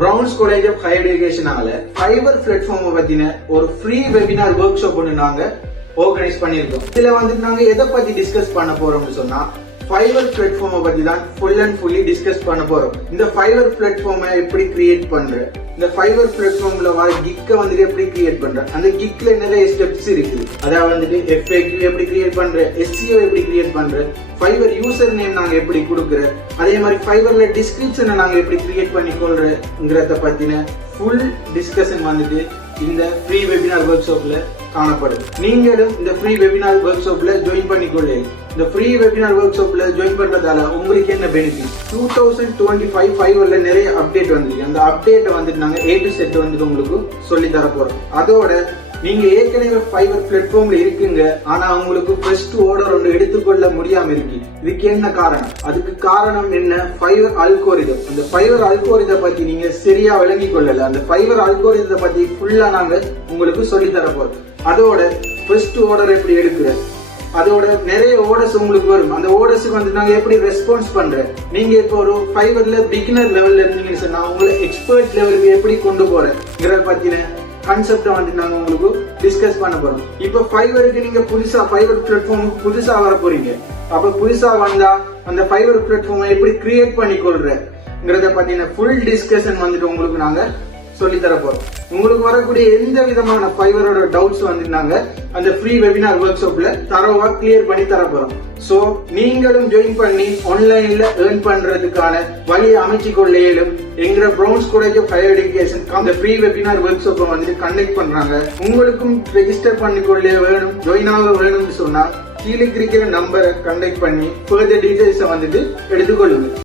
Browns College of Higher Educationால Fiverr platform பத்தின ஒரு free webinar workshop ஒன்னு நாங்க ஆர்கனைஸ் பண்ணிருக்கோம். இதுல வந்து நாங்க எதை பத்தி டிஸ்கஸ் பண்ண போறோம்னு சொன்னா Fiverr platform பத்தி தான் full and fully டிஸ்கஸ் பண்ண போறோம். இந்த Fiverr platform எப்படி கிரியேட் பண்ற, இந்த Fiverr platformல வர கிக்க வந்து எப்படி கிரியேட் பண்ற, அந்த கிக்ல நிறைய ஸ்டெப்ஸ் இருக்குது. அதாவது வந்துட்டு FAQ எப்படி கிரியேட் பண்ற, SEO எப்படி கிரியேட் பண்ற, Fiverr யூசர் நேம் நாங்க எப்படி கொடுக்குற, அதே மாதிரி Fiverrல டிஸ்கிரிப்ஷனை நாங்க எப்படி கிரியேட் பண்ணிக்கொள்றங்கிறத பத்தின ஃபுல் டிஸ்கஷன் வந்துட்டு இந்த ஃப்ரீ வெபினார் ஒர்க்ஷாப்ல காணப்படும். நீங்களும் இந்த ஃப்ரீ வெபினார் ஒர்க்ஷாப்ல ஜாயின் பண்ணிக்கொள்ளு. இந்த ஃப்ரீ வெபினார் ஒர்க்ஷாப்ல ஜாயின் பண்றதால உங்களுக்கு என்ன பெனிஃபிட்? 2025 Fiverrல நிறைய அப்டேட் வந்துருக்கு. அந்த அப்டேட் வந்துட்டு நாங்க A to Z வந்து உங்களுக்கு சொல்லி தர போறோம். அதோட நீங்க ஏற்கனவே Fiverr பிளாட்ஃபார்ம்ல இருக்கீங்க, ஆனா உங்களுக்கு ஃபர்ஸ்ட் ஆர்டர் ஒன்று எடுத்துக்கொள்ள முடியாம இருக்கு. இதுக்கு என்ன காரணம்? அதுக்கு காரணம் என்ன? Fiverr algorithm. அந்த Fiverr அல்கோரிதம் பத்தி நீங்க சரியா விளங்கி கொள்ளல. அந்த Fiverr அல்கோரிதத்தை பத்தி ஃபுல்லா நாங்க உங்களுக்கு சொல்லி தர போறோம். அதோட ஃபர்ஸ்ட் ஆர்டர் எப்படி எடுக்கிற, அதோட நிறைய ஆர்டர்ஸ் உங்களுக்கு வரும். அந்த ஆர்டர்ஸ்க்கு வந்து நாங்க எப்படி ரெஸ்பான்ஸ் பண்றேன், நீங்க இப்போ ஒரு Fiverrல பிகினர் லெவல்ல இருந்தீங்கன்னு சொன்னா உங்களை எக்ஸ்பர்ட் லெவலுக்கு எப்படி கொண்டு போறேங்கிற பத்தின கான்செப்ட் வந்து நாங்க உங்களுக்கு டிஸ்கஸ் பண்ண போறோம். இப்ப Fiverrக்கு நீங்க புதுசா Fiverr பிளாட்ஃபார்முக்கு புதுசா வர போறீங்க. அப்ப புதுசா வந்தா அந்த Fiverr பிளாட்ஃபார்மை எப்படி கிரியேட் பண்ணிக்கொள்றேங்கிறத பத்தின ஃபுல் டிஸ்கஷன் வந்துட்டு உங்களுக்கு நாங்க சொல்லி தர போறோம். உங்களுக்கு வரக்கூடிய எந்த விதமான Fiverrோட டவுட்ஸ் வந்து நாங்க அந்த ஃப்ரீ வெபினார் ஒர்க்ஷாப்ல தரவா கிளியர் பண்ணி தர போறோம். சோ நீங்களும் ஜாயின் பண்ணி ஆன்லைன்ல ஏர்ன் பண்றதுக்கான வழி அமைச்சு கொள்ளையிலும் எங்க Browns College of Higher Education அந்த ஃப்ரீ வெபினார் ஒர்க்ஷாப் வந்து கண்டக்ட் பண்றாங்க. உங்களுக்கும் ரெஜிஸ்டர் பண்ணிக்கொள்ள வேணும், ஜாயின் ஆக வேணும்னு சொன்னா கீழே இருக்கிற நம்பரை கண்டக்ட் பண்ணி ஃபர்தர் டீடைல்ஸ் வந்துட்டு எடுத்துக்கொள்ளுங்க.